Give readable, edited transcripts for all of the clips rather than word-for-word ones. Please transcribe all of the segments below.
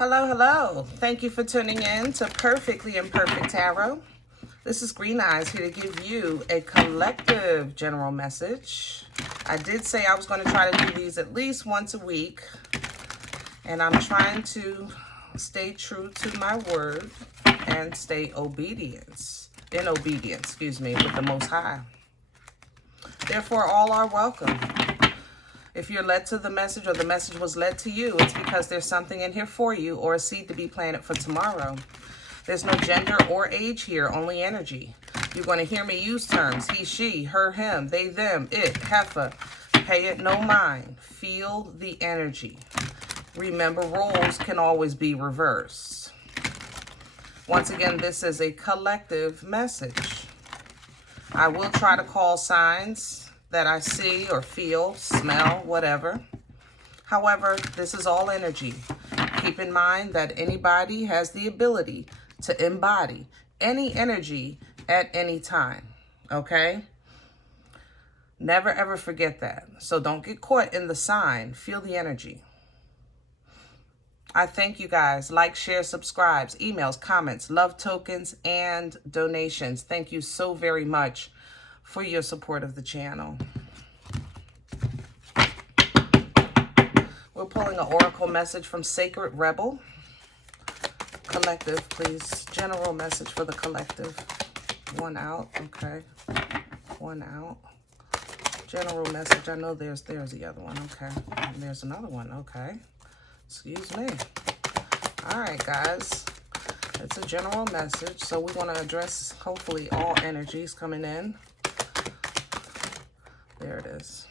Hello, hello. Thank you for tuning in to Perfectly Imperfect Tarot. This is Green Eyes here to give you a collective general message. I did say I was going to try to do these at least once a week, and I'm trying to stay true to my word and stay in obedience, with the Most High. Therefore, all are welcome. If you're led to the message or the message was led to you, it's because there's something in here for you or a seed to be planted for tomorrow. There's no gender or age here, only energy. You're going to hear me use terms, he, she, her, him, they, them, it, heifer. Pay it no mind. Feel the energy. Remember, roles can always be reversed. Once again, this is a collective message. I will try to call signs that I see or feel, smell, whatever. However, this is all energy. Keep in mind that anybody has the ability to embody any energy at any time, okay? Never ever forget that. So don't get caught in the sign. Feel the energy. I thank you guys. Like, share, subscribes, emails, comments, love tokens, and donations. Thank you so very much for your support of the channel. We're pulling an oracle message from Sacred Rebel. Collective, please. General message for the collective. One out, okay. One out. General message. I know there's the other one, okay. And there's another one, okay. Excuse me. All right, guys. It's a general message, so we want to address, hopefully, all energies coming in. There it is.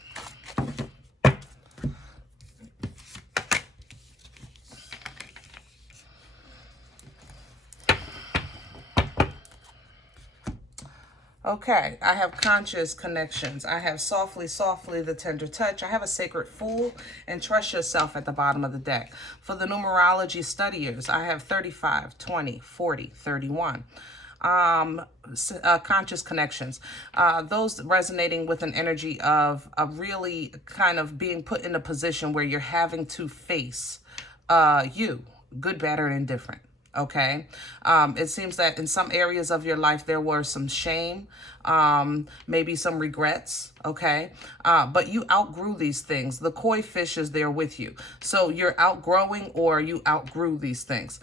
Okay, I have conscious connections. I have softly, softly, the tender touch. I have a sacred fool and trust yourself at the bottom of the deck. For the numerology studiers, I have 35, 20, 40, 31. Conscious connections, those resonating with an energy of really kind of being put in a position where you're having to face you, good, bad, or indifferent. Okay. It seems that in some areas of your life, there were some shame, maybe some regrets. Okay. But you outgrew these things. The koi fish is there with you. So you're outgrowing or you outgrew these things.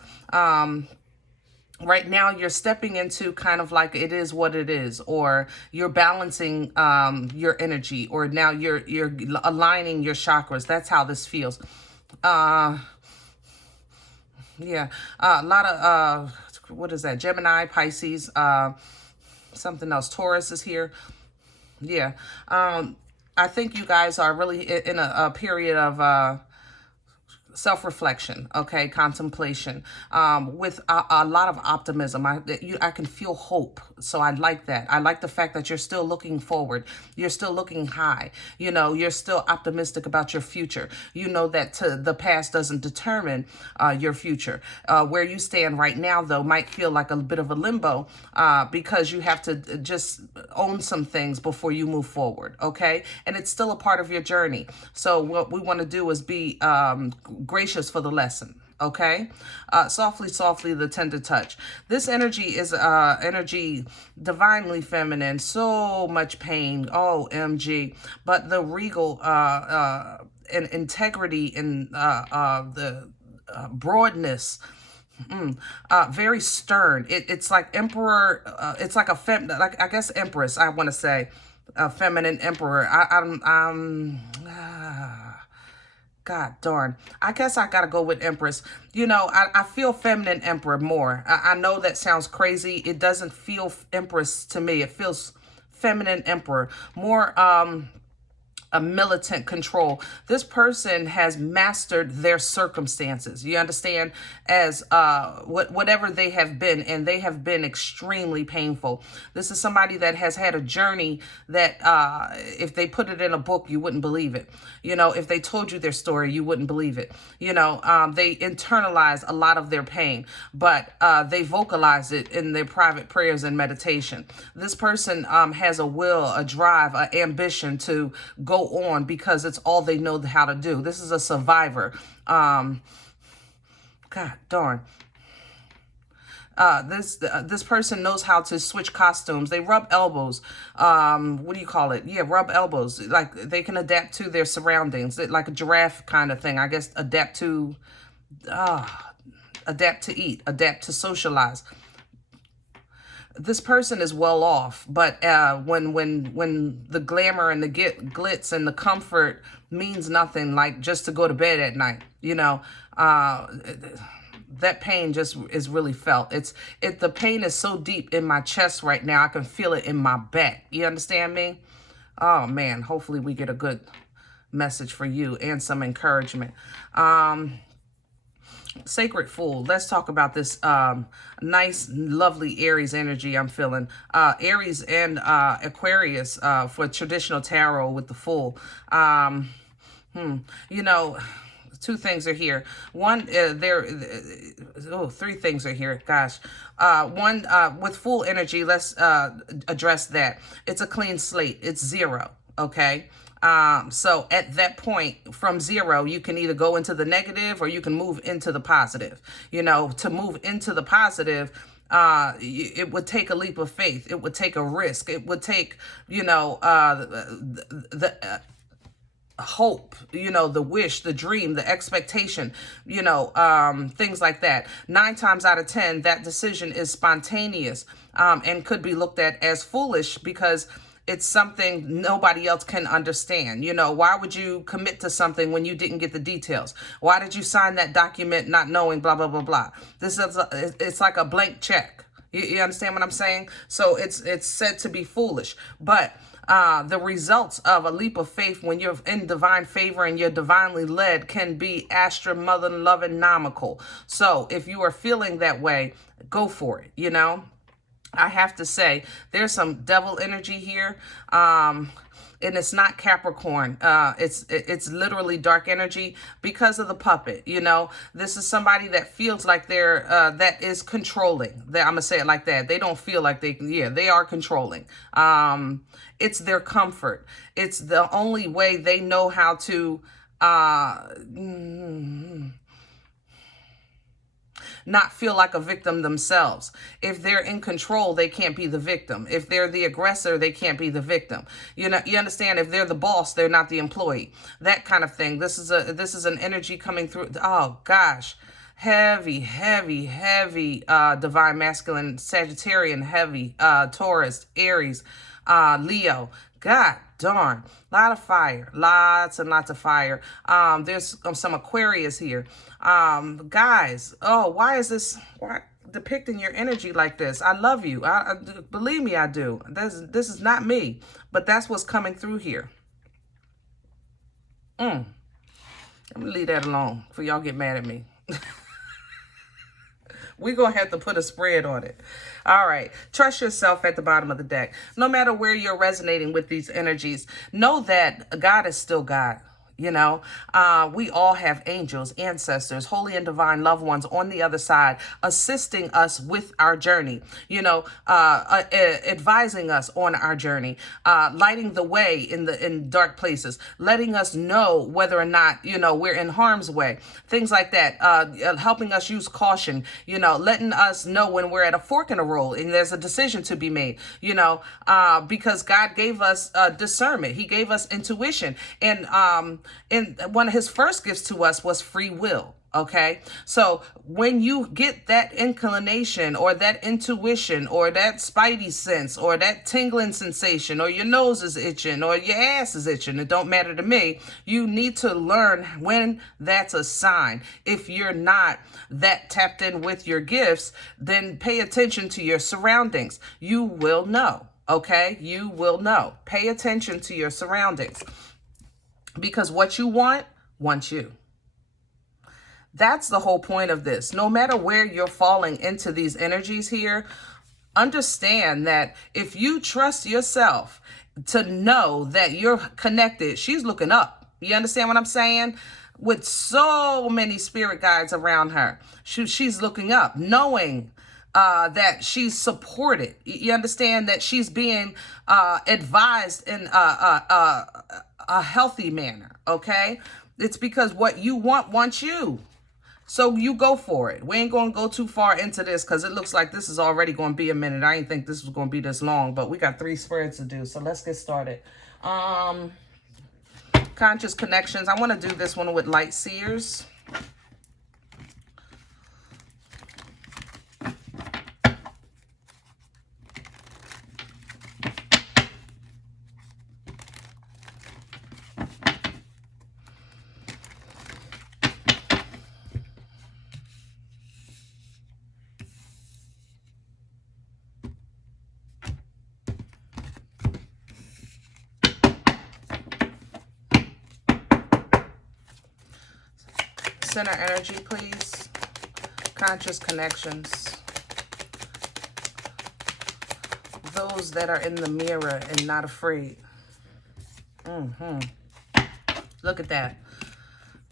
Right now, you're stepping into kind of like it is what it is, or you're balancing your energy, or now you're aligning your chakras. That's how this feels. Yeah, a lot of, what is that? Gemini, Pisces, something else. Taurus is here. Yeah. I think you guys are really in a period of self-reflection, okay, contemplation, with a lot of optimism. I can feel hope, so I like that. I like the fact that you're still looking forward. You're still looking high. You know, you're still optimistic about your future. You know that the past doesn't determine your future. Where you stand right now, though, might feel like a bit of a limbo because you have to just own some things before you move forward, okay? And it's still a part of your journey. So what we want to do is be gracious for the lesson, okay? Softly, softly, the tender touch. This energy is energy divinely feminine, so much pain, OMG. But the regal and integrity and the broadness, very stern. It's like emperor, it's like I guess empress, I want to say, a feminine emperor. God darn. I guess I got to go with Empress. You know, I feel feminine emperor more. I know that sounds crazy. It doesn't feel Empress to me. It feels feminine emperor. More a militant control. This person has mastered their circumstances. You understand? As whatever they have been, and they have been extremely painful. This is somebody that has had a journey that if they put it in a book, you wouldn't believe it. You know, if they told you their story, you wouldn't believe it. You know, they internalize a lot of their pain, but they vocalize it in their private prayers and meditation. This person has a will, a drive, an ambition to go on because it's all they know how to do. This is a survivor. Okay, God darn. This person knows how to switch costumes. They rub elbows. What do you call it? Yeah, rub elbows. Like they can adapt to their surroundings. Like a giraffe kind of thing. I guess adapt to eat, adapt to socialize. This person is well off, but when the glamour and the glitz and the comfort means nothing, like just to go to bed at night, you know, that pain just is really felt. The pain is so deep in my chest right now. I can feel it in my back. You understand me? Oh man, hopefully we get a good message for you and some encouragement. Sacred Fool. Let's talk about this nice, lovely Aries energy I'm feeling. Aries and Aquarius for traditional tarot with the Fool. You know, two things are here. One, three things are here. Gosh. One, with Fool energy, let's address that. It's a clean slate. It's zero. Okay. So at that point from zero, you can either go into the negative or you can move into the positive. You know, to move into the positive, it would take a leap of faith. It would take a risk. It would take, you know, the hope, you know, the wish, the dream, the expectation, you know, things like that. 9 times out of 10, that decision is spontaneous, and could be looked at as foolish because it's something nobody else can understand. You know, why would you commit to something when you didn't get the details? Why did you sign that document not knowing blah, blah, blah, blah? It's like a blank check. You understand what I'm saying? So it's said to be foolish. But the results of a leap of faith when you're in divine favor and you're divinely led can be astronomical. So if you are feeling that way, go for it, you know? I have to say, there's some devil energy here, and it's not Capricorn. It's literally dark energy because of the puppet. You know, this is somebody that feels like they're that is controlling. I'm gonna say it like that. They don't feel like they are controlling. It's their comfort. It's the only way they know how to not feel like a victim themselves. If they're in control, they can't be the victim. If they're the aggressor, they can't be the victim. You know, you understand? If they're the boss, they're not the employee. That kind of thing. This is an energy coming through. Oh gosh. Heavy divine masculine, Sagittarian, heavy, Taurus, Aries, Leo. God darn, lot of fire, lots and lots of fire. There's some Aquarius here. Guys, why depicting your energy like this? I love you. Believe me, I do. This is not me, but that's what's coming through here. I'm gonna leave that alone before y'all get mad at me. We're going to have to put a spread on it. All right. Trust yourself at the bottom of the deck. No matter where you're resonating with these energies, know that God is still God. You know, we all have angels, ancestors, holy and divine loved ones on the other side, assisting us with our journey, you know, advising us on our journey, lighting the way in dark places, letting us know whether or not, you know, we're in harm's way, things like that, helping us use caution, you know, letting us know when we're at a fork in the road and there's a decision to be made, you know, because God gave us discernment. He gave us intuition. And one of his first gifts to us was free will. Okay. So when you get that inclination or that intuition or that spidey sense or that tingling sensation or your nose is itching or your ass is itching, it don't matter to me. You need to learn when that's a sign. If you're not that tapped in with your gifts, then pay attention to your surroundings. You will know. Okay. You will know. Pay attention to your surroundings. Because what you want, wants you. That's the whole point of this. No matter where you're falling into these energies here, understand that if you trust yourself to know that you're connected, she's looking up. You understand what I'm saying? With so many spirit guides around her, she's looking up, knowing that she's supported. You understand that she's being advised in a healthy manner, okay? It's because what you want wants you. So you go for it. We ain't going to go too far into this because it looks like this is already going to be a minute. I didn't think this was going to be this long, but we got 3 spreads to do. So let's get started. Conscious connections. I want to do this one with light seers. Center energy, please. Conscious connections. Those that are in the mirror and not afraid. Look at that.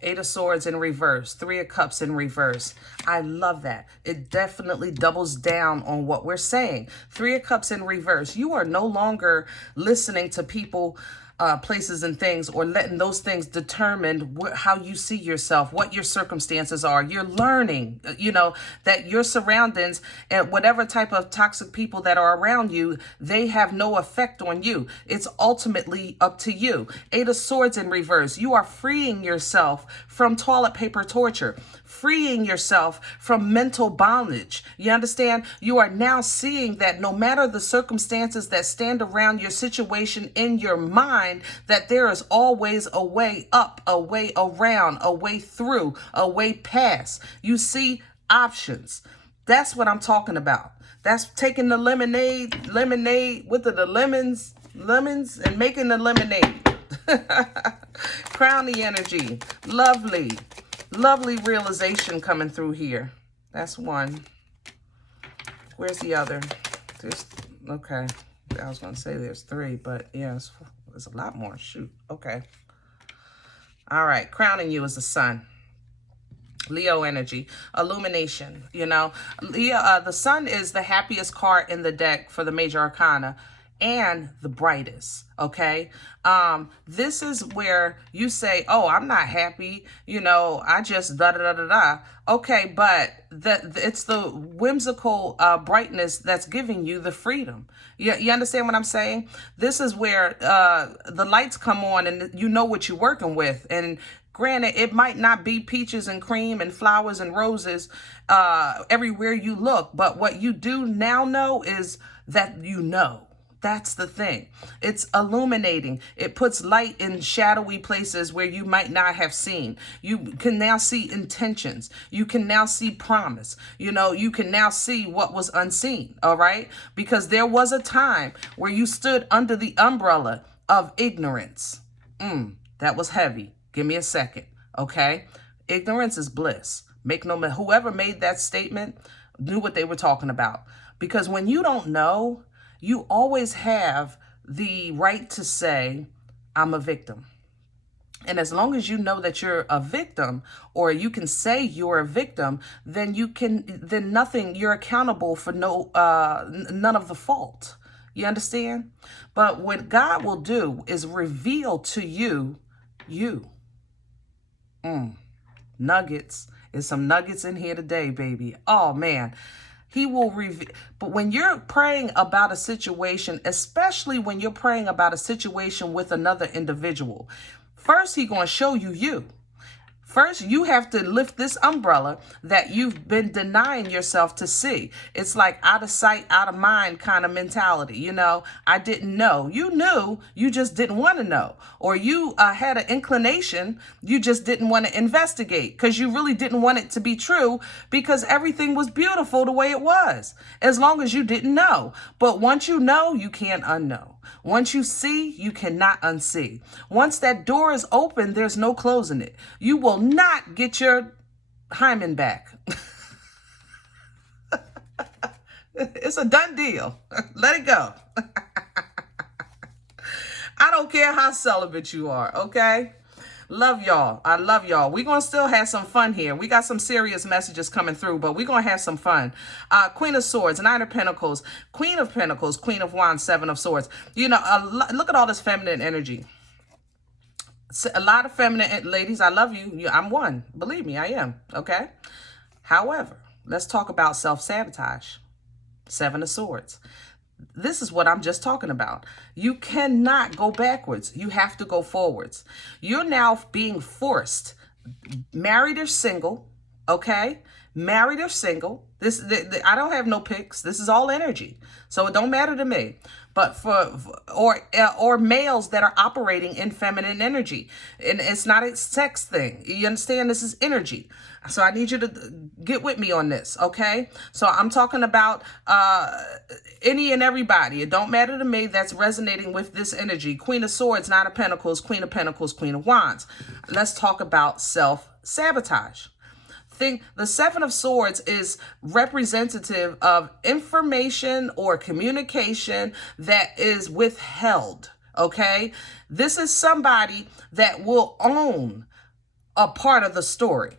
8 of Swords in reverse. 3 of Cups in reverse. I love that. It definitely doubles down on what we're saying. 3 of Cups in reverse. You are no longer listening to people, places and things, or letting those things determine how you see yourself, what your circumstances are. You're learning, you know, that your surroundings and whatever type of toxic people that are around you, they have no effect on you. It's ultimately up to you. 8 of Swords in reverse. You are freeing yourself from toilet paper torture, freeing yourself from mental bondage. You understand? You are now seeing that no matter the circumstances that stand around your situation in your mind, that there is always a way up, a way around, a way through, a way past. You see options. That's what I'm talking about. That's taking the lemonade with the lemons, and making the lemonade. Crowny energy. Lovely. Lovely realization coming through here. That's one. Where's the other? Okay. I was going to say there's 3, but yes, there's a lot more. Shoot. Okay. All right. Crowning you is the sun. Leo energy. Illumination. You know, Leo, the sun is the happiest card in the deck for the major arcana and the brightest. Okay. This is where you say, oh, I'm not happy. You know, I just da-da-da-da-da. Okay. But it's the whimsical brightness that's giving you the freedom. You understand what I'm saying? This is where the lights come on and you know what you're working with. And granted, it might not be peaches and cream and flowers and roses everywhere you look. But what you do now know is that you know. That's the thing. It's illuminating. It puts light in shadowy places where you might not have seen. You can now see intentions. You can now see promise. You know, you can now see what was unseen. All right. Because there was a time where you stood under the umbrella of ignorance. That was heavy. Give me a second. Okay. Ignorance is bliss. Make no mistake. Whoever made that statement knew what they were talking about. Because when you don't know, you always have the right to say, I'm a victim. And as long as you know that you're a victim, or you can say you're a victim, then you're accountable for none of the fault. You understand? But what God will do is reveal to you. Nuggets. There's some nuggets in here today, baby. Oh, man. He will reveal. But when you're praying about a situation, especially when you're praying about a situation with another individual, first he's going to show you. First, you have to lift this umbrella that you've been denying yourself to see. It's like out of sight, out of mind kind of mentality. You know, I didn't know. You knew, you just didn't want to know. Or you had an inclination, you just didn't want to investigate because you really didn't want it to be true because everything was beautiful the way it was, as long as you didn't know. But once you know, you can't unknow. Once you see, you cannot unsee. Once that door is open, there's no closing it. You will not get your hymen back. It's a done deal. Let it go. I don't care how celibate you are, okay? Love y'all. I love y'all. We're going to still have some fun here. We got some serious messages coming through, but we're going to have some fun. Queen of Swords, Nine of Pentacles, Queen of Pentacles, Queen of Wands, Seven of Swords. You know, look at all this feminine energy. A lot of feminine ladies, I love you. I'm one. Believe me, I am. Okay? However, let's talk about self-sabotage. Seven of Swords. This is what I'm just talking about. You cannot go backwards. You have to go forwards. You're now being forced, married or single, okay? Married or single. I don't have no picks. This is all energy. So it don't matter to me. But or males that are operating in feminine energy. And it's not a sex thing. You understand? This is energy. So I need you to get with me on this, okay? So I'm talking about any and everybody. It don't matter to me that's resonating with this energy. Queen of Swords, Nine of Pentacles, Queen of Pentacles, Queen of Wands. Let's talk about self-sabotage. The Seven of Swords is representative of information or communication that is withheld, okay? This is somebody that will own a part of the story.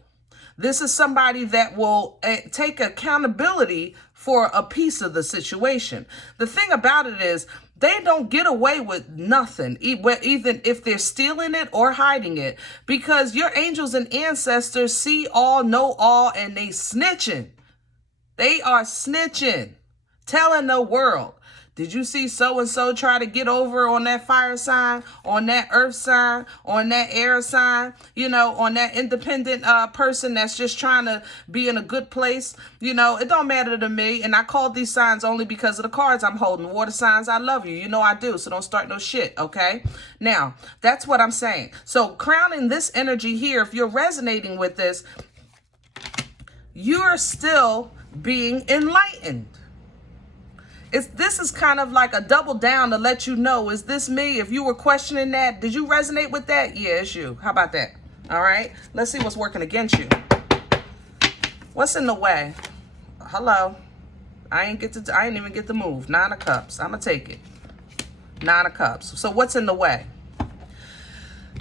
This is somebody that will take accountability for a piece of the situation. The thing about it is, they don't get away with nothing, even if they're stealing it or hiding it, because your angels and ancestors see all, know all, and they snitching. They are snitching, telling the world. Did you see so-and-so try to get over on that fire sign, on that earth sign, on that air sign, you know, on that independent person that's just trying to be in a good place? You know, it don't matter to me. And I called these signs only because of the cards I'm holding. Water signs, I love you. You know I do. So don't start no shit, okay? Now, that's what I'm saying. So crowning this energy here, if you're resonating with this, you're still being enlightened. This is kind of like a double down to let you know, is this me? If you were questioning that, did you resonate with that? Yeah, it's you. How about that? All right. Let's see what's working against you. What's in the way? Hello. I ain't even get to move. Nine of Cups. I'm going to take it. Nine of Cups. So what's in the way?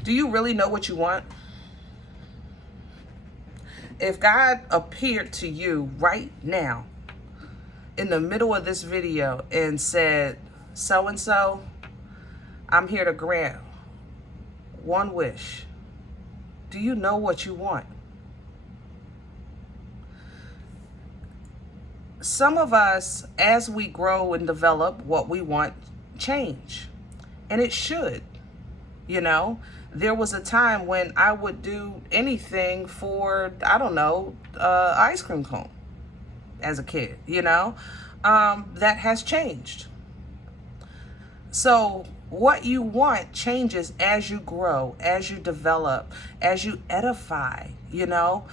Do you really know what you want? If God appeared to you right now, in the middle of this video, and said, so-and-so, I'm here to grant one wish. Do you know what you want? Some of us, as we grow and develop, what we want change. And it should. You know, there was a time when I would do anything for, I don't know, ice cream cone. As a kid, you know, that has changed. So what you want changes as you grow, as you develop, as you edify, you know,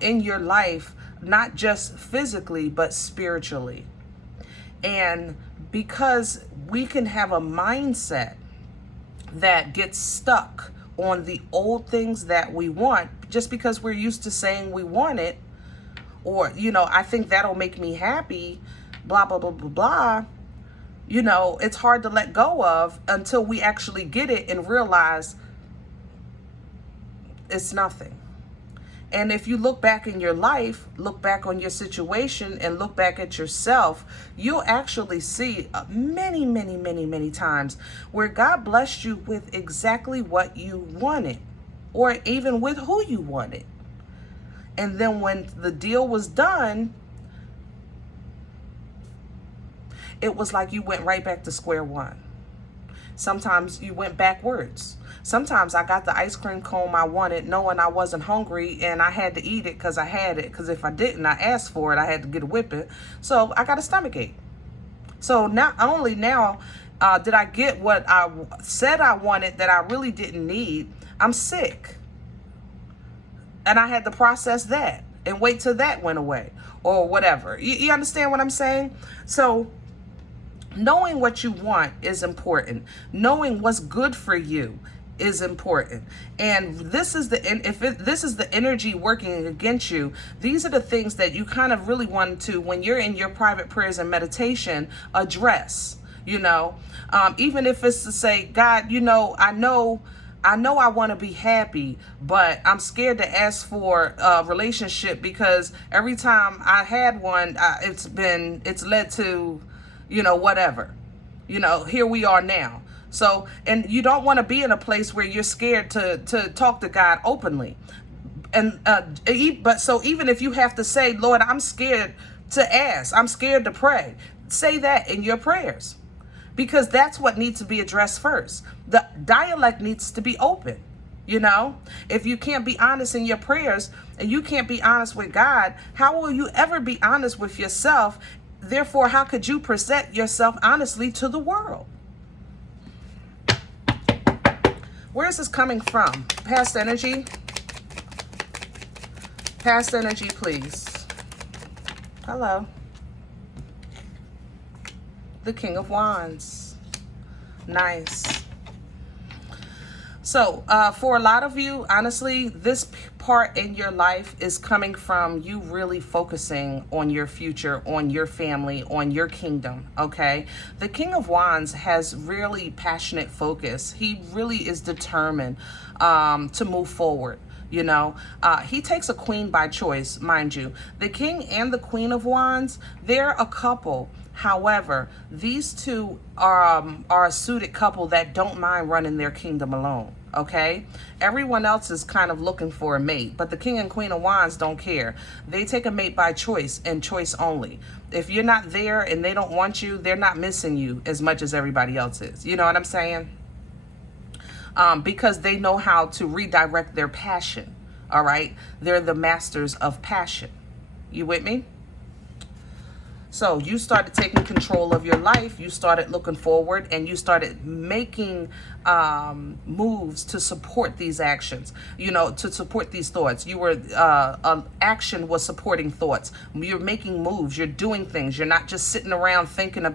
in your life, not just physically, but spiritually. And because we can have a mindset that gets stuck on the old things that we want, just because we're used to saying we want it, or, you know, I think that'll make me happy, blah, blah, blah, blah, blah. You know, it's hard to let go of until we actually get it and realize it's nothing. And if you look back in your life, look back on your situation and look back at yourself, you'll actually see many, many, many, many times where God blessed you with exactly what you wanted, or even with who you wanted. And then when the deal was done, it was like you went right back to square one. Sometimes you went backwards. Sometimes I got the ice cream cone I wanted, knowing I wasn't hungry, and I had to eat it because I had it. Because if I didn't, I asked for it, I had to get a whipping. So I got a stomachache. So not only now did I get what I said I wanted that I really didn't need, I'm sick. And I had to process that and wait till that went away or whatever. You understand what I'm saying? So knowing what you want is important. Knowing what's good for you is important. And this is this is the energy working against you. These are the things that you kind of really want to, when you're in your private prayers and meditation, address, you know, even if it's to say, God, you know I want to be happy, but I'm scared to ask for a relationship because every time I had one, it's led to, you know, whatever. You know, here we are now. So, and you don't want to be in a place where you're scared to talk to God openly. And but so even if you have to say, Lord, I'm scared to ask, I'm scared to pray, say that in your prayers, because that's what needs to be addressed first. The dialect needs to be open. You know, if you can't be honest in your prayers and you can't be honest with God, how will you ever be honest with yourself? Therefore, how could you present yourself honestly to the world? Where is this coming from? Past energy? Past energy, please. Hello. The King of Wands. Nice. So, for a lot of you, honestly, this part in your life is coming from you really focusing on your future, on your family, on your kingdom, okay? The King of Wands has really passionate focus. He really is determined to move forward. You know, he takes a queen by choice, mind you. The King and the Queen of Wands, they're a couple. However, these two are a suited couple that don't mind running their kingdom alone, okay? Everyone else is kind of looking for a mate, but the King and Queen of Wands don't care. They take a mate by choice and choice only. If you're not there and they don't want you, they're not missing you as much as everybody else is. You know what I'm saying? Because they know how to redirect their passion, all right? They're the masters of passion. You with me? So you started taking control of your life, you started looking forward, and you started making moves to support these actions, you know, to support these thoughts. You were, action was supporting thoughts. You're making moves, you're doing things. You're not just sitting around thinking, you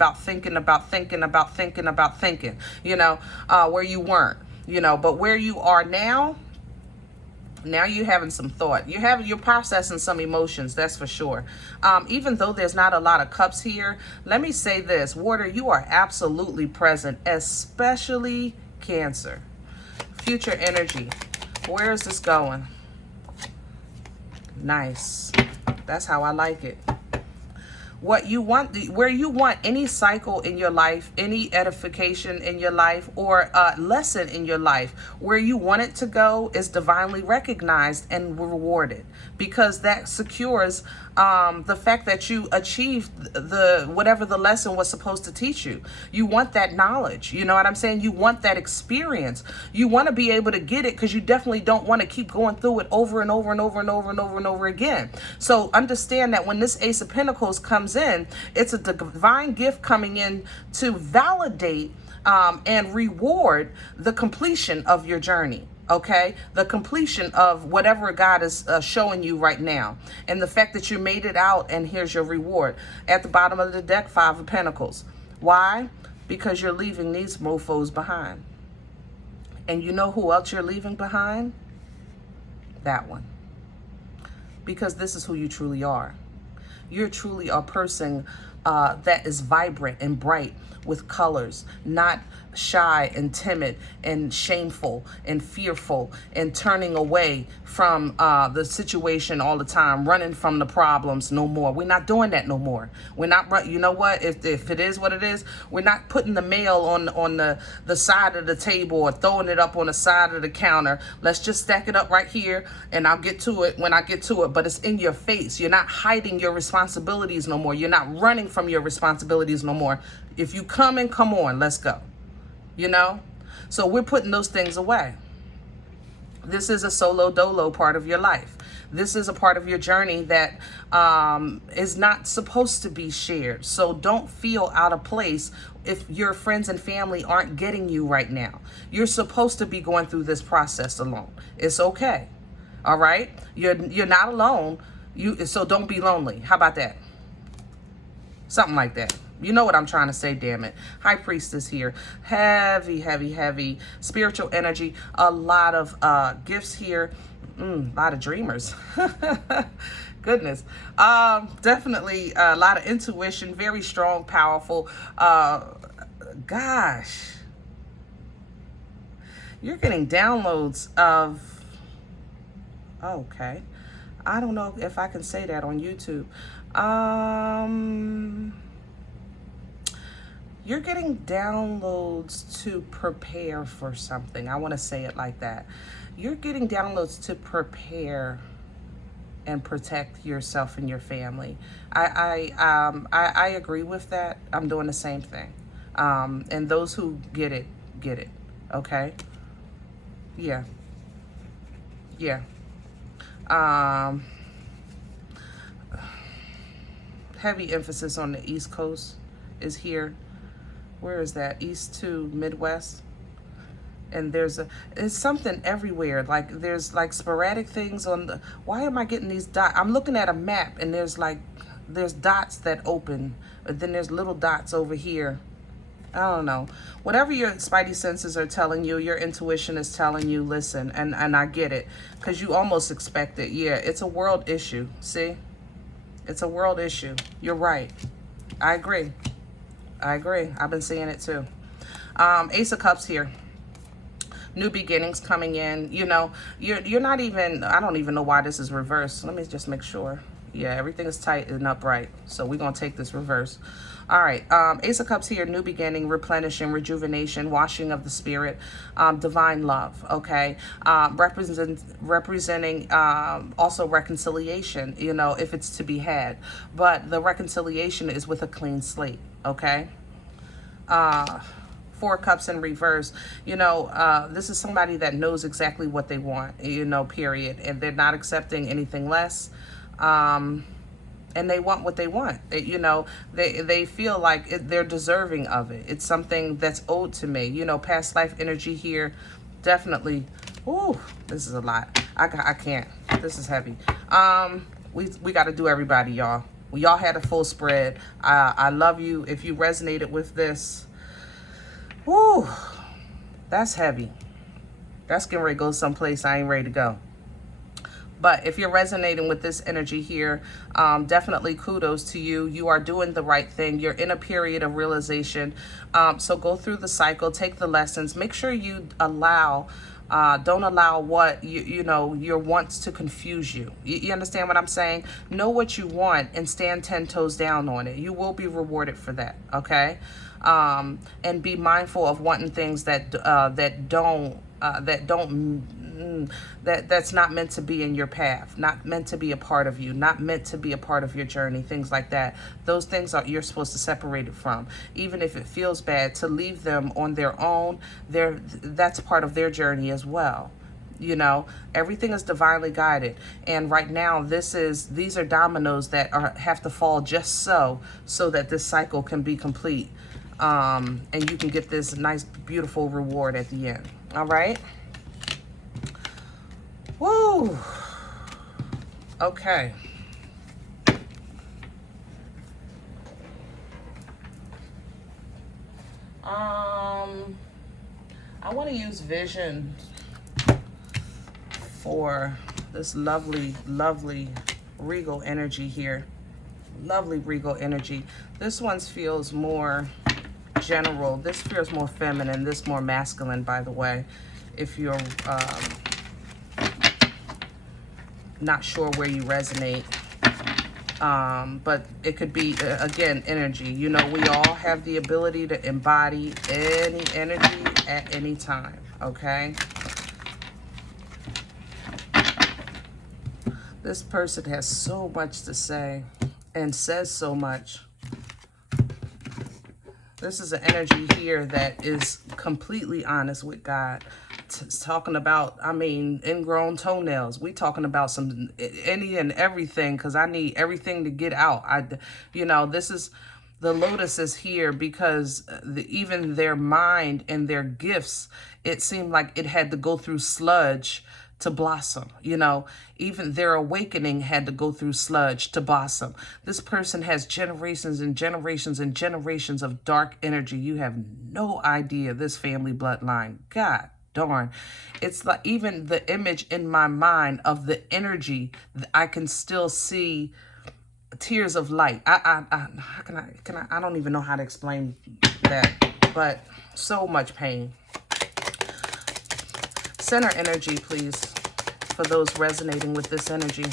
know, where you weren't, you know, but where you are now you're having some thought. You're processing some emotions, that's for sure. Even though there's not a lot of cups here, let me say this, water, you are absolutely present, especially Cancer. Future energy, where is this going? Nice. That's how I like it. What you want, where you want any cycle in your life, any edification in your life, or lesson in your life, where you want it to go is divinely recognized and rewarded, because that secures the fact that you achieved whatever the lesson was supposed to teach you. You want that knowledge. You know what I'm saying? You want that experience. You want to be able to get it, because you definitely don't want to keep going through it over and over and over and over and over and over again. So understand that when this Ace of Pentacles comes in, it's a divine gift coming in to validate and reward the completion of your journey. Okay, the completion of whatever God is showing you right now, and the fact that you made it out, and here's your reward. At the bottom of the deck, 5 of Pentacles. Why? Because you're leaving these mofos behind. And you know who else you're leaving behind? That one. Because this is who you truly are. You're truly a person that is vibrant and bright with colors, not shy and timid and shameful and fearful and turning away from the situation all the time, running from the problems no more. We're not doing that no more. We're not, you know what, if it is what it is, we're not putting the mail on the side of the table or throwing it up on the side of the counter. Let's just stack it up right here and I'll get to it when I get to it. But it's in your face. You're not hiding your responsibilities no more. You're not running from your responsibilities no more. If you come in, come on, let's go. You know? So we're putting those things away. This is a solo dolo part of your life. This is a part of your journey that is not supposed to be shared. So don't feel out of place if your friends and family aren't getting you right now. You're supposed to be going through this process alone. It's okay. All right? You're not alone. So don't be lonely. How about that? Something like that. You know what I'm trying to say, damn it. High Priestess here. Heavy, heavy, heavy spiritual energy. A lot of gifts here. A lot of dreamers. Goodness. Definitely a lot of intuition. Very strong, powerful. Gosh. You're getting downloads of... Okay. I don't know if I can say You're getting downloads to prepare for something. I want to say it like that. You're getting downloads to prepare and protect yourself and your family. I agree with that. I'm doing the same thing. And those who get it, get it. Okay? Yeah. Yeah. Heavy emphasis on the East Coast is here. Where is that? East to Midwest. And it's something everywhere. Like there's like sporadic things on the, why am I getting these dots? I'm looking at a map and there's dots that open, but then there's little dots over here. I don't know. Whatever your spidey senses are telling you, your intuition is telling you, listen, and I get it, because you almost expect it. Yeah, it's a world issue. See? It's a world issue. You're right. I agree. I agree. I've been seeing it too. Ace of Cups here. New beginnings coming in. You know, you're not even, I don't even know why this is reversed. Let me just make sure. Yeah, everything is tight and upright. So we're going to take this reverse. All right. Ace of Cups here. New beginning, replenishing, rejuvenation, washing of the spirit, divine love. Okay. Representing also reconciliation, you know, if it's to be had. But the reconciliation is with a clean slate. Okay. Four of Cups in reverse. You know, this is somebody that knows exactly what they want, you know, period. And they're not accepting anything less. And they want what they want. You know, they feel like they're deserving of it. It's something that's owed to me. You know, past life energy here, definitely. Ooh, this is a lot. I can't. This is heavy. We got to do everybody, y'all. Y'all had a full spread. I love you. If you resonated with this, woo, that's heavy. That's getting ready to go someplace I ain't ready to go. But if you're resonating with this energy here, definitely kudos to you. You are doing the right thing. You're in a period of realization. So go through the cycle, take the lessons. Make sure you don't allow what, you know, your wants to confuse you. You understand what I'm saying? Know what you want and stand 10 toes down on it. You will be rewarded for that, okay? And be mindful of wanting things that's not meant to be in your path, not meant to be a part of you, not meant to be a part of your journey, things like that. Those things you're supposed to separate it from. Even if it feels bad, to leave them on their own, that's part of their journey as well. You know, everything is divinely guided. And right now, these are dominoes that have to fall just so that this cycle can be complete. And you can get this nice, beautiful reward at the end. All right. Woo. Okay. I want to use vision for this lovely, lovely regal energy here. Lovely regal energy. This one feels more general. This feels more feminine. This more masculine, by the way. If you're not sure where you resonate, but it could be again energy. You know, we all have the ability to embody any energy at any time. Okay, this person has so much to say and says so much. This is an energy here that is completely honest with God. It's talking about, I mean, ingrown toenails. We talking about some any and everything, because I need everything to get out. You know, this is, the lotus is here because even their mind and their gifts, it seemed like it had to go through sludge to blossom. You know, even their awakening had to go through sludge to blossom. This person has generations and generations and generations of dark energy. You have no idea, this family bloodline. God darn. It's like even the image in my mind of the energy, I can still see tears of light. How can I don't even know how to explain that, but so much pain. Center energy, please, for those resonating with this energy.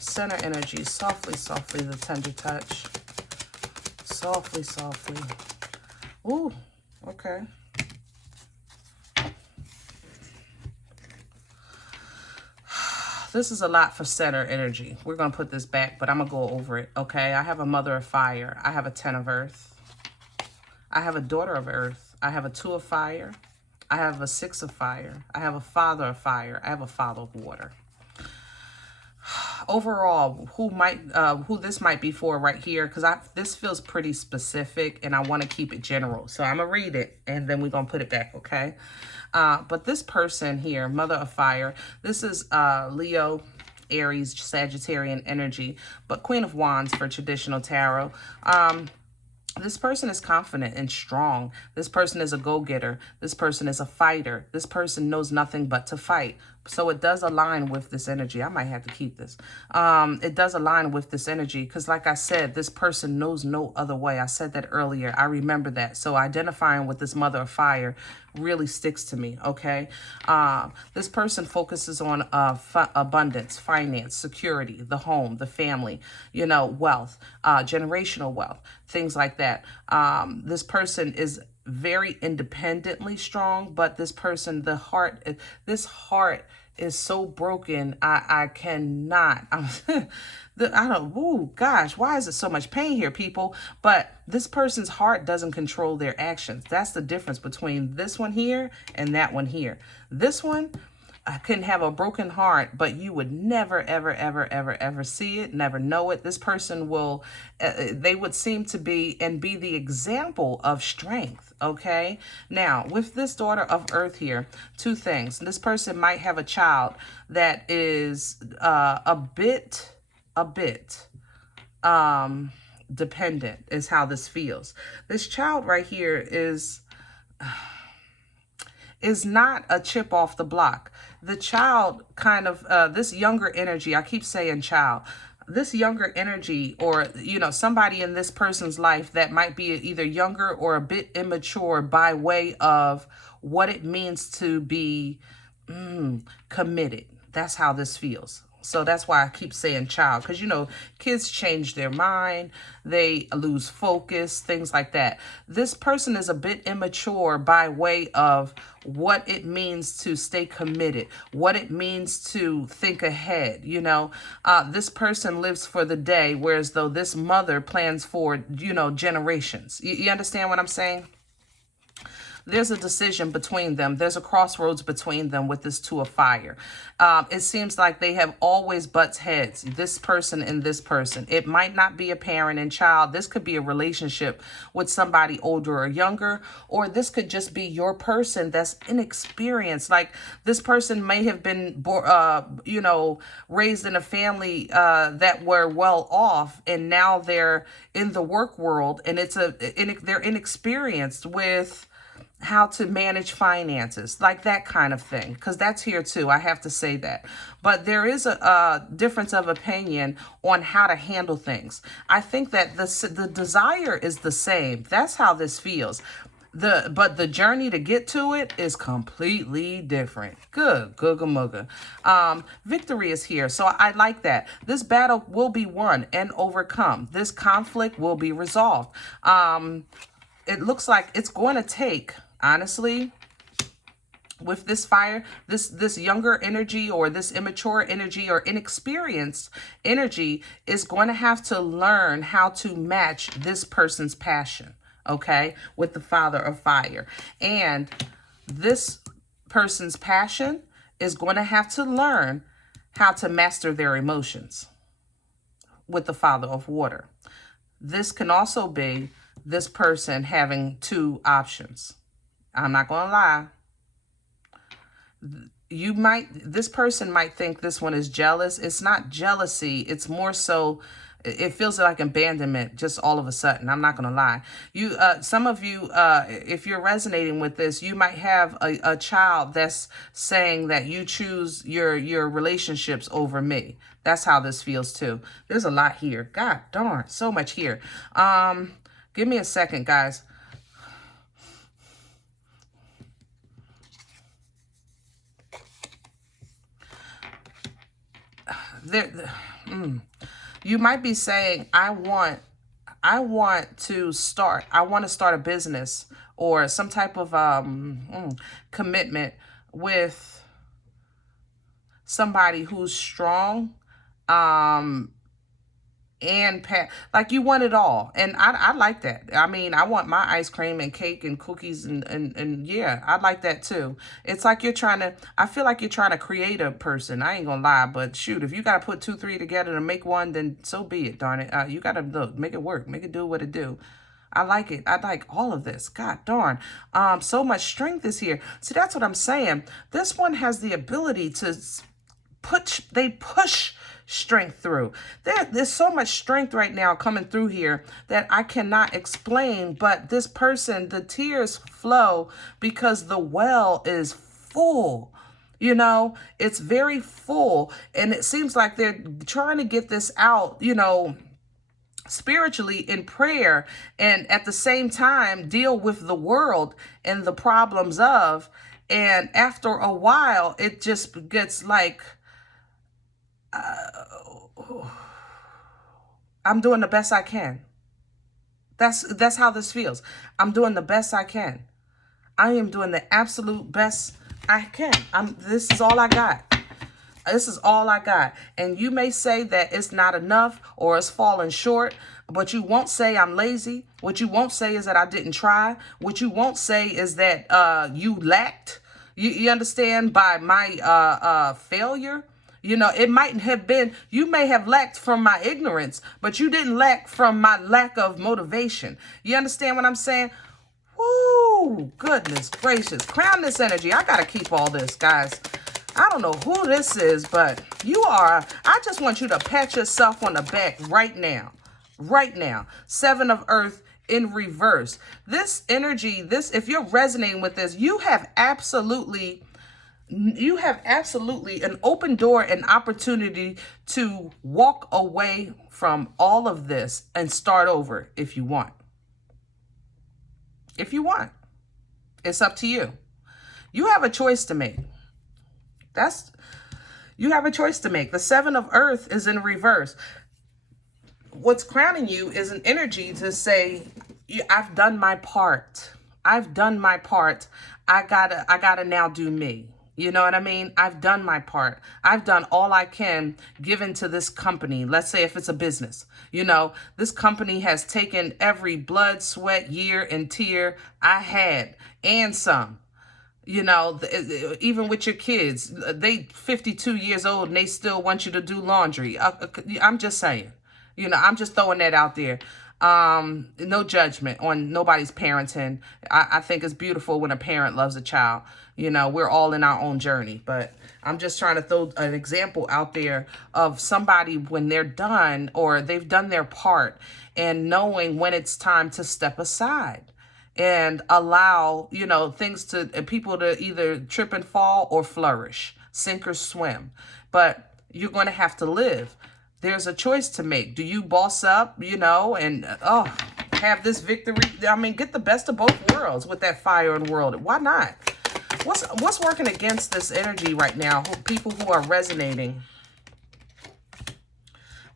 Center energy, softly, softly, the tender touch. Softly, softly. Ooh, okay. This is a lot for Saturn energy. We're going to put this back, but I'm going to go over it, okay? I have a Mother of Fire. I have a 10 of Earth. I have a Daughter of Earth. I have a 2 of Fire. I have a 6 of Fire. I have a Father of Fire. I have a Father of Water. Overall, who this might be for right here, because this feels pretty specific and I want to keep it general. So I'm going to read it and then we're going to put it back, okay? But this person here, Mother of Fire, this is Leo, Aries, Sagittarian energy, but Queen of Wands for traditional tarot. This person is confident and strong. This person is a go-getter. This person is a fighter. This person knows nothing but to fight. So it does align with this energy. I might have to keep this. It does align with this energy because, like I said, this person knows no other way. I said that earlier. I remember that. So identifying with this Mother of Fire really sticks to me, okay? This person focuses on abundance, finance, security, the home, the family, you know, wealth, generational wealth, things like that. This person is very independently strong, but this person, this heart is so broken. I cannot, oh gosh, why is it so much pain here, people? But this person's heart doesn't control their actions. That's the difference between this one here and that one here. This one, I can have a broken heart, but you would never, ever, ever, ever, ever see it, never know it. This person will, they would seem to be and be the example of strength, okay? Now, with this Daughter of Earth here, two things. This person might have a child that is a bit dependent is how this feels. This child right here is not a chip off the block. The child kind of, this younger energy, I keep saying child, this younger energy, or, you know, somebody in this person's life that might be either younger or a bit immature by way of what it means to be committed. That's how this feels. So that's why I keep saying child, because, you know, kids change their mind, they lose focus, things like that. This person is a bit immature by way of what it means to stay committed, what it means to think ahead, you know. This person lives for the day, whereas though this mother plans for, you know, generations. You understand what I'm saying? There's a decision between them. There's a crossroads between them with this Two of Fire. It seems like they have always butts heads, this person and this person. It might not be a parent and child. This could be a relationship with somebody older or younger, or this could just be your person that's inexperienced. Like this person may have been, you know, raised in a family that were well off, and now they're in the work world, and they're inexperienced with how to manage finances, like that kind of thing, because that's here too. I have to say that. But there is a difference of opinion on how to handle things. I think that the desire is the same. That's how this feels. But the journey to get to it is completely different. Good, googa mugga. Victory is here, so I like that. This battle will be won and overcome. This conflict will be resolved. It looks like it's going to take, honestly, with this fire, this younger energy or this immature energy or inexperienced energy is going to have to learn how to match this person's passion, okay, with the Father of Fire. And this person's passion is going to have to learn how to master their emotions with the Father of Water. This can also be this person having two options. I'm not going to lie. This person might think this one is jealous. It's not jealousy. It's more so, it feels like abandonment just all of a sudden. I'm not going to lie. Some of you, if you're resonating with this, you might have a child that's saying that you choose your relationships over me. That's how this feels too. There's a lot here. God darn, so much here. Give me a second, guys. You might be saying, I want I want to start a business or some type of commitment with somebody who's strong, and like you want it all. And I like that. I mean, I want my ice cream and cake and cookies and yeah, I like that too. It's like I feel like you're trying to create a person. I ain't gonna lie, but shoot, if you gotta put 2, 3 together to make one, then so be it, darn it. You gotta make it work, make it do what it do. I like it. I like all of this. God darn. So much strength is here. See, that's what I'm saying. This one has the ability to push strength through. There's so much strength right now coming through here that I cannot explain, but this person, the tears flow because the well is full. You know, it's very full, and it seems like they're trying to get this out, you know, spiritually in prayer, and at the same time deal with the world and the problems of. And after a while, it just gets like, I'm doing the best I can. That's how this feels. I'm doing the best I can. I am doing the absolute best I can. This is all I got. This is all I got. And you may say that it's not enough or it's falling short, but you won't say I'm lazy. What you won't say is that I didn't try. What you won't say is that you lacked. You understand, by my failure. You know, it might have been, you may have lacked from my ignorance, but you didn't lack from my lack of motivation. You understand what I'm saying? Woo, goodness gracious. Crown this energy. I got to keep all this, guys. I don't know who this is, but I just want you to pat yourself on the back right now. Right now. 7 of Earth in reverse. This energy, if you're resonating with this, you have absolutely an open door and opportunity to walk away from all of this and start over if you want. If you want. It's up to you. You have a choice to make. You have a choice to make. The 7 of Earth is in reverse. What's crowning you is an energy to say, I've done my part. I've done my part. I gotta now do me. You know what I mean? I've done my part. I've done all I can given to this company. Let's say if it's a business, you know, this company has taken every blood, sweat, year, and tear I had and some. You know, even with your kids, they 52 years old and they still want you to do laundry. I'm just saying, you know, I'm just throwing that out there. No judgment on nobody's parenting. I think it's beautiful when a parent loves a child. You know, we're all in our own journey, but I'm just trying to throw an example out there of somebody when they're done or they've done their part and knowing when it's time to step aside and allow, you know, people to either trip and fall or flourish, sink or swim. But you're going to have to live. There's a choice to make. Do you boss up, you know, and have this victory? I mean, get the best of both worlds with that fire and world. Why not? What's working against this energy right now? People who are resonating.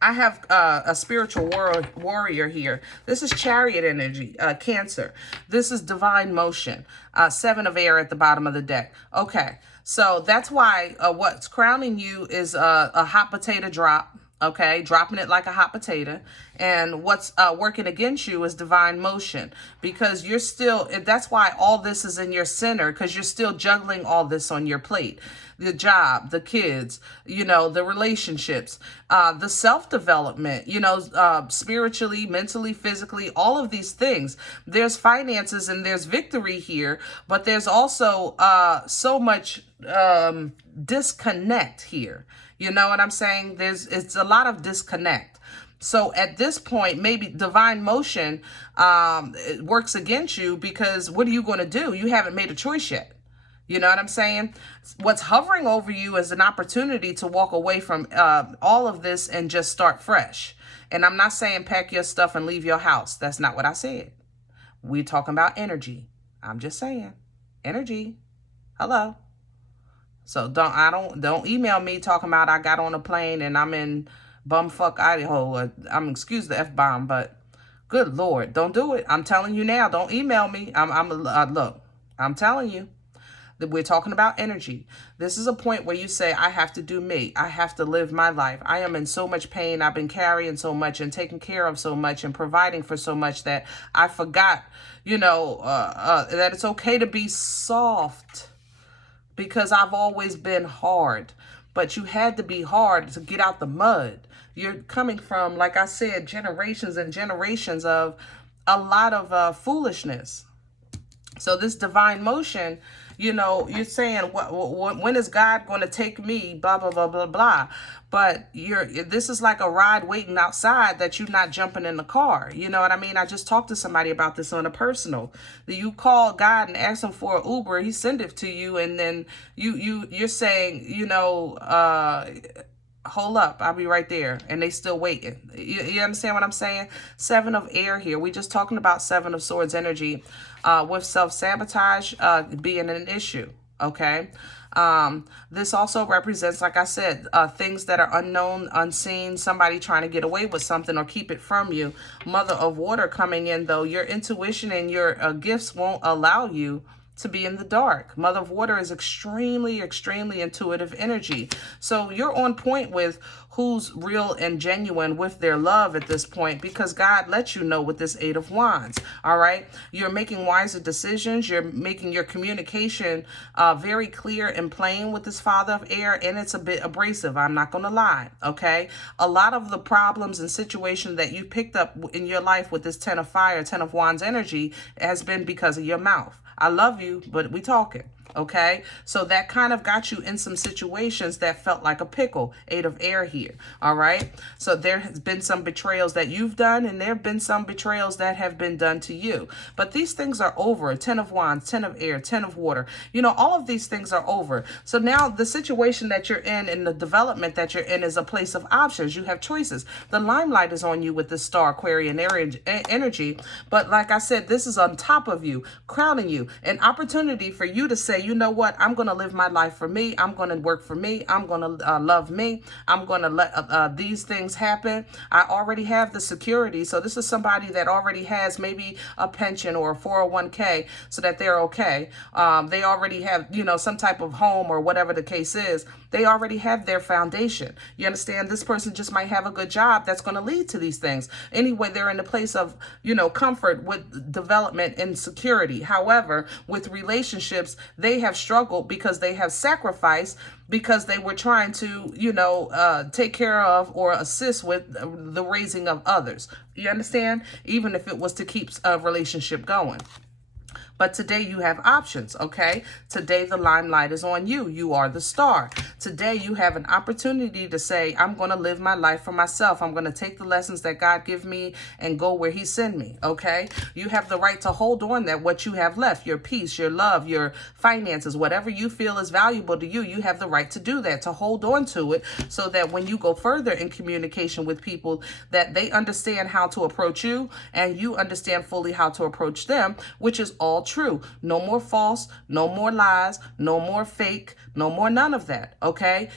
I have a spiritual warrior here. This is Chariot energy, Cancer. This is divine motion. 7 of air at the bottom of the deck. Okay, so that's why what's crowning you is a hot potato drop. Okay, dropping it like a hot potato. And what's working against you is divine motion, because you're still, that's why all this is in your center, because you're still juggling all this on your plate. The job, the kids, you know, the relationships, the self-development, you know, spiritually, mentally, physically, all of these things. There's finances and there's victory here, but there's also so much disconnect here. You know what I'm saying? It's a lot of disconnect. So at this point, maybe divine motion it works against you, because what are you going to do? You haven't made a choice yet. You know what I'm saying? What's hovering over you is an opportunity to walk away from all of this and just start fresh. And I'm not saying pack your stuff and leave your house. That's not what I said. We're talking about energy. I'm just saying energy. Hello. So don't email me talking about I got on a plane and I'm in bumfuck Idaho. Excuse the F-bomb, but Good Lord, don't do it. I'm telling you now, don't email me. Look, I'm telling you that we're talking about energy. This is a point where you say, I have to do me. I have to live my life. I am in so much pain. I've been carrying so much and taking care of so much and providing for so much that I forgot, that it's okay to be soft, because I've always been hard. But you had to be hard to get out the mud. You're coming from, like I said, generations and generations of a lot of foolishness. So this divine motion, you're saying, when is God going to take me, blah, blah, blah, blah, blah. But this is like a ride waiting outside that you're not jumping in the car. You know what I mean? I just talked to somebody about this on a personal. You call God and ask him for an Uber, he send it to you, and then you're saying, hold up, I'll be right there, and they still waiting. You understand what I'm saying? Seven of air here. We just talking about Seven of Swords energy with self-sabotage being an issue, okay? This also represents, like I said, things that are unknown, unseen, somebody trying to get away with something or keep it from you. Mother of Water coming in, though. Your intuition and your gifts won't allow you to be in the dark. Mother of Water is extremely, extremely intuitive energy. So you're on point with who's real and genuine with their love at this point, because God lets you know with this Eight of Wands. All right. You're making wiser decisions. You're making your communication very clear and plain with this Father of Air, and it's a bit abrasive. I'm not going to lie. Okay. A lot of the problems and situations that you picked up in your life with this Ten of Fire, Ten of Wands energy has been because of your mouth. I love you, but we talking. Okay, so that kind of got you in some situations that felt like a pickle. Eight of Air here. All right, so there has been some betrayals that you've done, and there have been some betrayals that have been done to you. But these things are over. Ten of Wands, Ten of Air, Ten of Water. All of these things are over. So now the situation that you're in and the development that you're in is a place of options. You have choices. The limelight is on you with the Star Aquarian energy. But like I said, this is on top of you, crowning you, an opportunity for you to say, you know what? I'm going to live my life for me. I'm going to work for me. I'm going to love me. I'm going to let these things happen. I already have the security. So this is somebody that already has maybe a pension or a 401k so that they're okay. They already have, some type of home or whatever the case is. They already have their foundation. You understand? This person just might have a good job that's going to lead to these things. Anyway, they're in a place of, comfort with development and security. However, with relationships, they have struggled because they have sacrificed, because they were trying to, take care of or assist with the raising of others. You understand? Even if it was to keep a relationship going. But today you have options, okay? Today the limelight is on you. You are the star. Today you have an opportunity to say, I'm going to live my life for myself. I'm going to take the lessons that God give me and go where he send me, okay? You have the right to hold on that what you have left, your peace, your love, your finances, whatever you feel is valuable to you, you have the right to do that, to hold on to it, so that when you go further in communication with people, that they understand how to approach you and you understand fully how to approach them, which is all true. No more false, no more lies, no more fake, no more none of that, okay?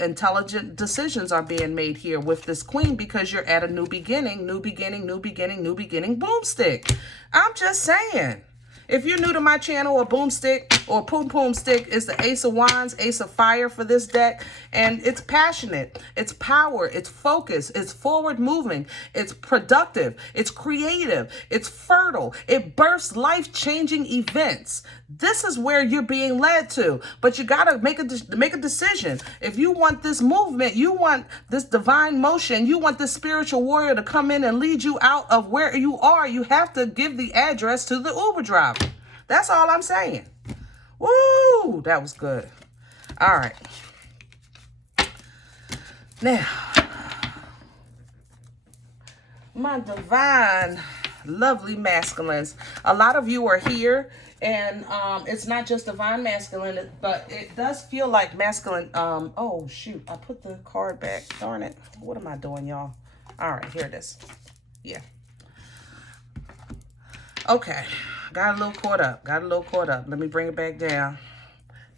Intelligent decisions are being made here with this queen, because you're at a new beginning, new beginning, new beginning, new beginning, boomstick. I'm just saying. If you're new to my channel, a boomstick or poom poom stick is the Ace of Wands, Ace of Fire for this deck. And it's passionate, it's power, it's focus, it's forward moving, it's productive, it's creative, it's fertile, it bursts life-changing events. This is where you're being led to, but you got to make a decision. If you want this movement, you want this divine motion, you want this spiritual warrior to come in and lead you out of where you are, you have to give the address to the Uber driver. That's all I'm saying. Woo, that was good. All right. Now, my divine, lovely masculines. A lot of you are here, and it's not just divine masculine, but it does feel like masculine. Oh, shoot. I put the card back. Darn it. What am I doing, y'all? All right, here it is. Yeah. Okay. Got a little caught up. Let me bring it back down.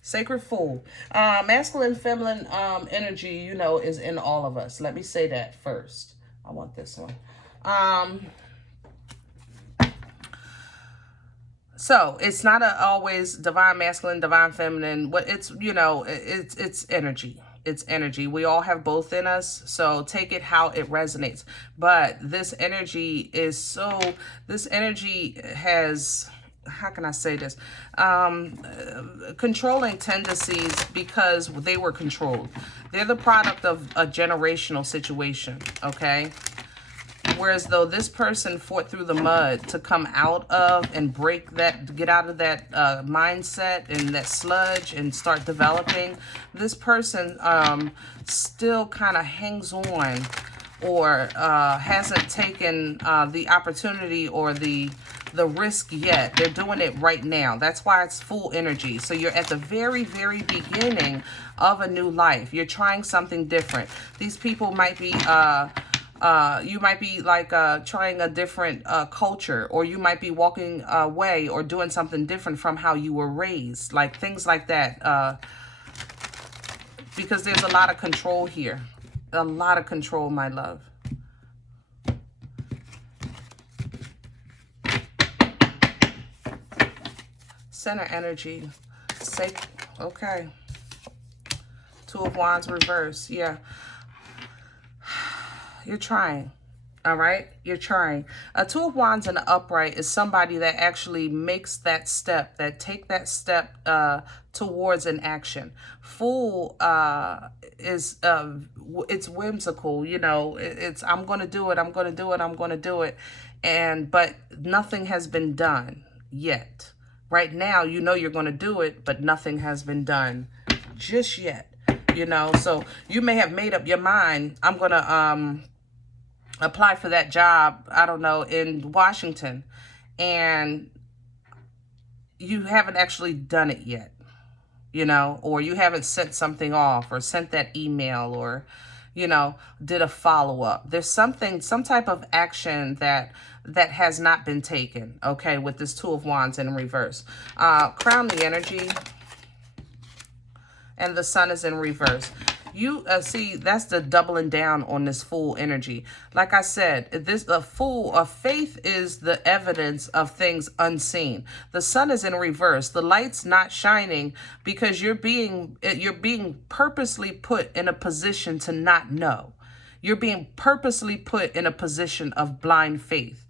Sacred Fool. Masculine, feminine energy, is in all of us. Let me say that first. I want this one. So it's not always divine masculine, divine feminine. What it's, you know, it's energy. It's energy. We all have both in us. So take it how it resonates. But this energy is so, this energy has, how can I say this? Controlling tendencies because they were controlled. They're the product of a generational situation, okay? Whereas though this person fought through the mud to come out of and break that, get out of that mindset and that sludge and start developing, this person still kind of hangs on or hasn't taken the opportunity or the risk yet. They're doing it right now. That's why it's full energy. So you're at the very, very beginning of a new life. You're trying something different. These people might be... you might be like trying a different culture, or you might be walking away or doing something different from how you were raised, like things like that, because there's a lot of control here. A lot of control, my love. Center energy. Okay. Two of Wands reverse. Yeah. You're trying, all right? You're trying. A Two of Wands in the upright is somebody that actually makes that step, that take that step towards an action. Fool is, it's whimsical, you know, it's, I'm going to do it, I'm going to do it, I'm going to do it. But nothing has been done yet. Right now, you know you're going to do it, but nothing has been done just yet, you know? So you may have made up your mind, I'm going to, apply for that job, I don't know, in Washington, and you haven't actually done it yet, you know, or you haven't sent something off or sent that email or, you know, did a follow-up. There's something, some type of action that has not been taken, okay, with this Two of Wands in reverse. Crown the energy, and the Sun is in reverse. You see, that's the doubling down on this Fool energy. Like I said, a Fool of faith is the evidence of things unseen. The Sun is in reverse. The light's not shining because you're being purposely put in a position to not know. You're being purposely put in a position of blind faith.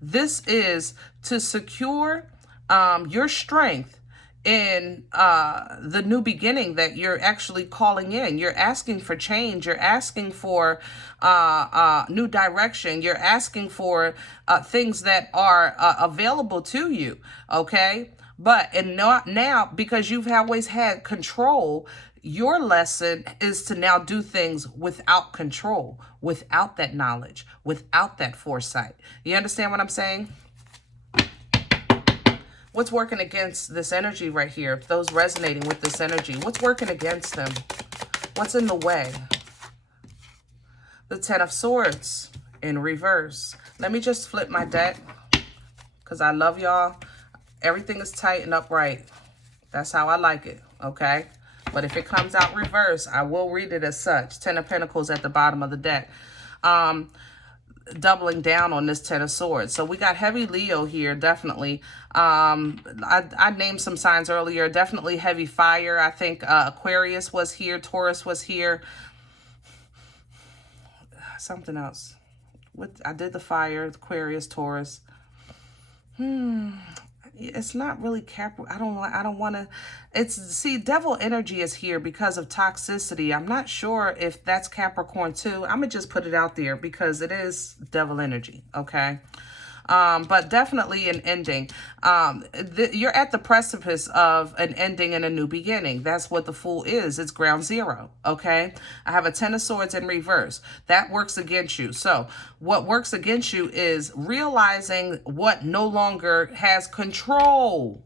This is to secure your strength in the new beginning that you're actually calling in. You're asking for change. You're asking for new direction. You're asking for things that are available to you, okay? But and not now, because you've always had control, your lesson is to now do things without control, without that knowledge, without that foresight. You understand what I'm saying? What's working against this energy right here? Those resonating with this energy. What's working against them? What's in the way? The Ten of Swords in reverse. Let me just flip my deck because I love y'all. Everything is tight and upright. That's how I like it, okay? But if it comes out reverse, I will read it as such. Ten of Pentacles at the bottom of the deck. Doubling down on this Ten of Swords. So we got heavy Leo here, definitely. I named some signs earlier. Definitely heavy fire. I think Aquarius was here. Taurus was here. Something else. I did the fire. Aquarius, Taurus. It's not really I don't want to. See, devil energy is here because of toxicity. I'm not sure if that's Capricorn too. I'm gonna just put it out there because it is devil energy, okay? But definitely an ending. You're at the precipice of an ending and a new beginning. That's what the Fool is. It's ground zero, okay? I have a Ten of Swords in reverse. That works against you. So what works against you is realizing what no longer has control.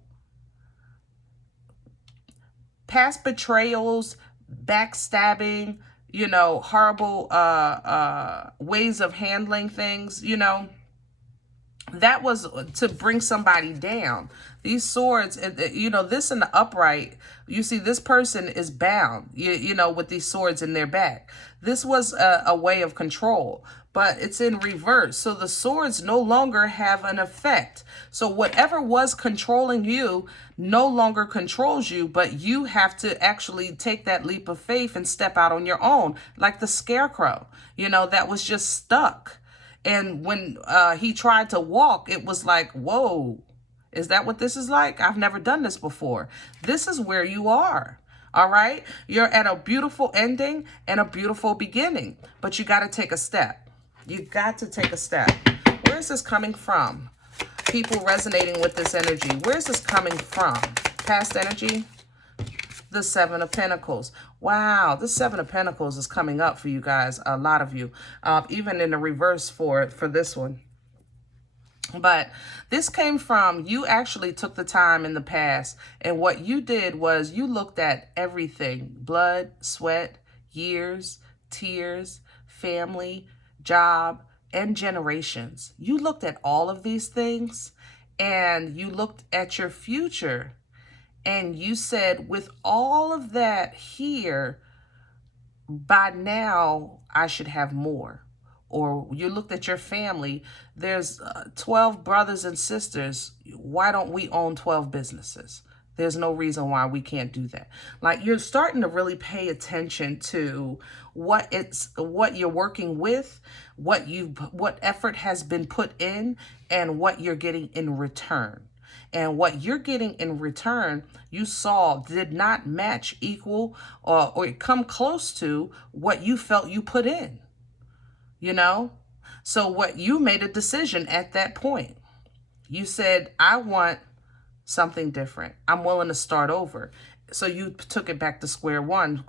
Past betrayals, backstabbing, you know, horrible ways of handling things, you know. That was to bring somebody down. These swords, you know, this in the upright, you see this person is bound, you know, with these swords in their back. This was a way of control. but it's in reverse. So the swords no longer have an effect. So whatever was controlling you no longer controls you, but you have to actually take that leap of faith and step out on your own, like the scarecrow, you know, that was just stuck. And when he tried to walk, it was like, whoa, is that what this is like? I've never done this before. This is where you are. All right. You're at a beautiful ending and a beautiful beginning, but you got to take a step. You got to take a step. Where is this coming from? People resonating with this energy. Where is this coming from? Past energy? The Seven of Pentacles. Wow, the Seven of Pentacles is coming up for you guys, a lot of you, even in the reverse for this one. But this came from, you actually took the time in the past, and what you did was you looked at everything: blood, sweat, years, tears, family, job, and generations. You looked at all of these things, and you looked at your future, and you said, with all of that here, by now I should have more. Or you looked at your family, there's 12 brothers and sisters. Why don't we own 12 businesses? There's no reason why we can't do that. Like, you're starting to really pay attention to what you're working with, what effort has been put in, and what you're getting in return. And what you're getting in return, you saw did not match, equal, or come close to what you felt you put in. You know? So what you made a decision at that point. You said, I want something different. I'm willing to start over. So you took it back to square one,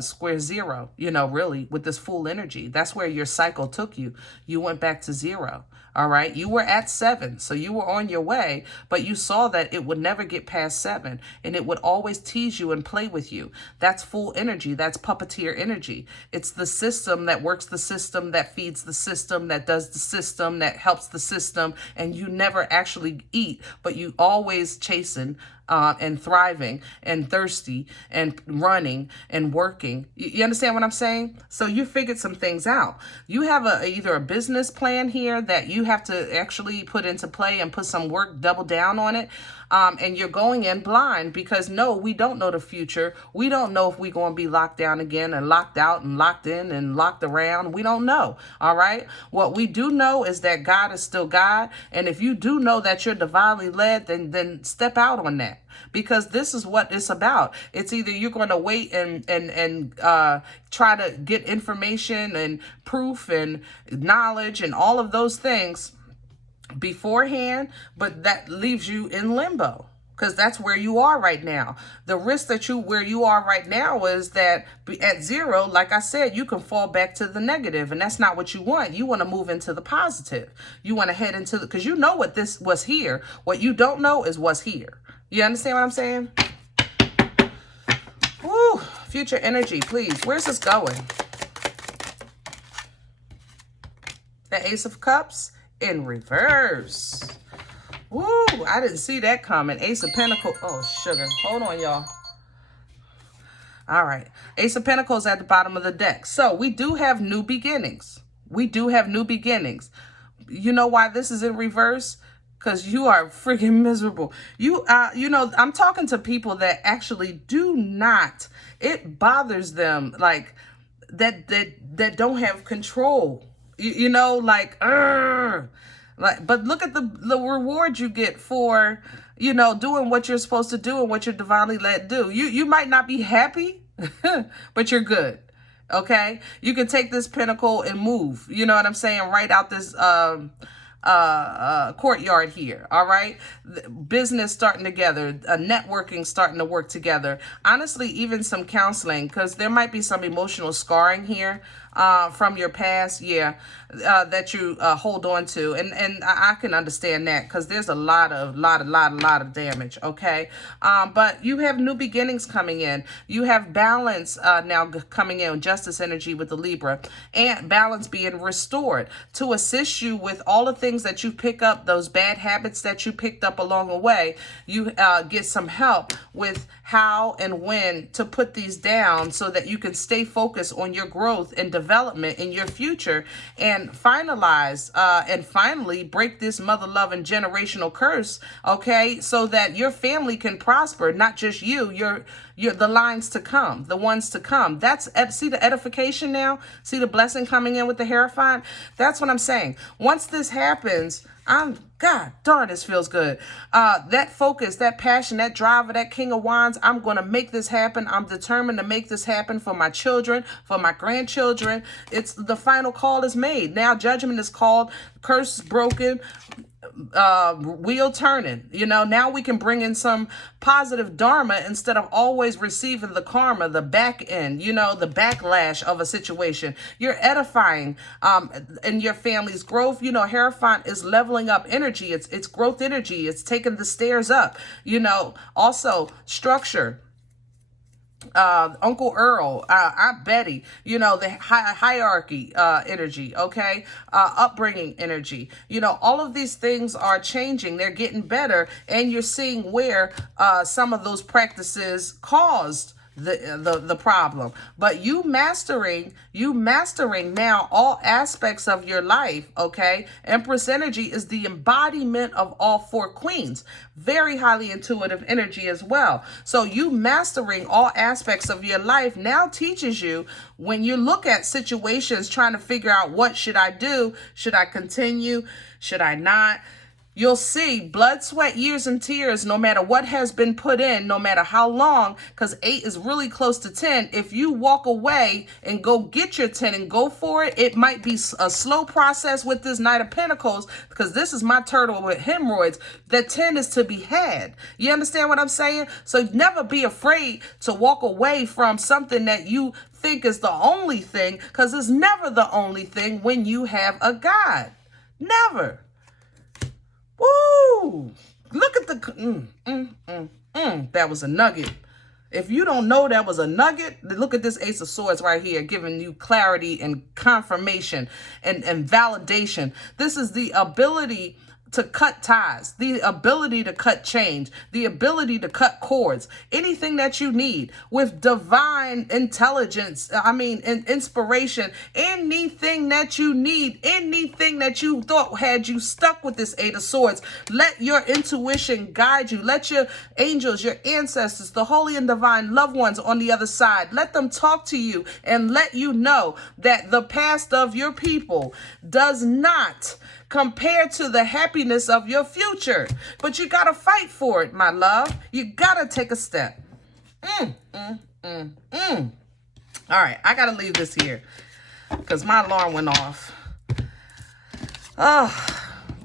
square zero, you know, really, with this full energy. That's where your cycle took you. You went back to zero. All right. You were at 7. So you were on your way, but you saw that it would never get past 7, and it would always tease you and play with you. That's full energy. That's puppeteer energy. It's the system that works the system, that feeds the system, that does the system, that helps the system. And you never actually eat, but you always chasing and thriving and thirsty and running and working. You understand what I'm saying? So you figured some things out. You have either a business plan here that you have to actually put into play and put some work, double down on it. And you're going in blind because no, we don't know the future. We don't know if we're going to be locked down again and locked out and locked in and locked around. We don't know. All right. What we do know is that God is still God. And if you do know that you're divinely led, then step out on that. Because this is what it's about. It's either you're going to wait and try to get information and proof and knowledge and all of those things beforehand, but that leaves you in limbo. Because that's where you are right now. The risk that where you are right now is that at 0, like I said, you can fall back to the negative, and that's not what you want. You want to move into the positive. You want to head into because you know what this was here. What you don't know is what's here. You understand what I'm saying? Woo, future energy, please. Where's this going? The Ace of Cups in reverse. Woo, I didn't see that coming. Ace of Pentacles. Oh, sugar. Hold on, y'all. All right. Ace of Pentacles at the bottom of the deck. So we do have new beginnings. We do have new beginnings. You know why this is in reverse? Because you are freaking miserable. You know, I'm talking to people that actually do not. It bothers them, like, that don't have control. You know, like, but look at the reward you get for, you know, doing what you're supposed to do and what you're divinely let do. You might not be happy, but you're good. Okay. You can take this pentacle and move, you know what I'm saying? Right out this, courtyard here. All right. Business starting together, networking starting to work together. Honestly, even some counseling, because there might be some emotional scarring here from your past. Yeah. That you hold on to. And I can understand that because there's a lot of damage. Okay. But you have new beginnings coming in. You have balance now coming in, justice energy with the Libra, and balance being restored to assist you with all the things that you pick up, those bad habits that you picked up along the way. You get some help with how and when to put these down so that you can stay focused on your growth and development development in your future and finalize and finally break this mother loving generational curse, okay, so that your family can prosper, not just you, the lines to come, the ones to come. That's, see the edification now? See the blessing coming in with the Hierophant? That's what I'm saying. Once this happens, God darn, this feels good. That focus, that passion, that drive of that King of Wands, I'm going to make this happen. I'm determined to make this happen for my children, for my grandchildren. It's the final call is made. Now judgment is called, curse broken, wheel turning. You know, now we can bring in some positive dharma instead of always receiving the karma, the back end, you know, the backlash of a situation. You're edifying in your family's growth. You know, Hierophant is leveling up energy. It's growth energy. It's taking the stairs up. You know, also structure. Uncle Earl, Aunt Betty, you know, the hierarchy energy, okay, upbringing energy, you know, all of these things are changing. They're getting better, and you're seeing where some of those practices caused the problem. But you mastering now all aspects of your life, okay? Empress energy is the embodiment of all four queens. Very highly intuitive energy as well. So you mastering all aspects of your life now teaches you, when you look at situations trying to figure out, what should I do? Should I continue? Should I not? You'll see blood, sweat, years, and tears, no matter what has been put in, no matter how long, because 8 is really close to 10. If you walk away and go get your 10 and go for it, it might be a slow process with this Knight of Pentacles, because this is my turtle with hemorrhoids. The 10 is to be had. You understand what I'm saying? So never be afraid to walk away from something that you think is the only thing, because it's never the only thing when you have a God. Never. Woo! Look at the that was a nugget. If you don't know that was a nugget, look at this Ace of Swords right here, giving you clarity and confirmation and validation. This is the ability to cut ties, the ability to cut change, the ability to cut cords, anything that you need with divine intelligence, and inspiration, anything that you need, anything that you thought had you stuck with this 8 of Swords, let your intuition guide you. Let your angels, your ancestors, the holy and divine loved ones on the other side, let them talk to you and let you know that the past of your people does not compared to the happiness of your future. But you got to fight for it, my love. You got to take a step. All right, I got to leave this here because my alarm went off.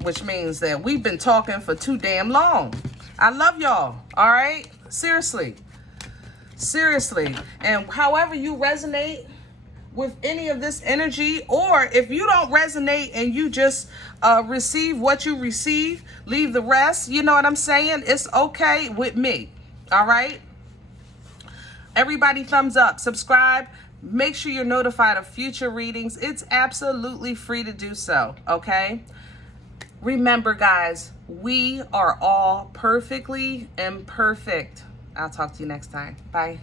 Which means that we've been talking for too damn long. I love y'all, all right? Seriously. And however you resonate with any of this energy, or if you don't resonate and you just receive what you receive, leave the rest, you know what I'm saying? It's okay with me, all right? Everybody thumbs up, subscribe, make sure you're notified of future readings. It's absolutely free to do so, okay? Remember, guys, we are all perfectly imperfect. I'll talk to you next time. Bye.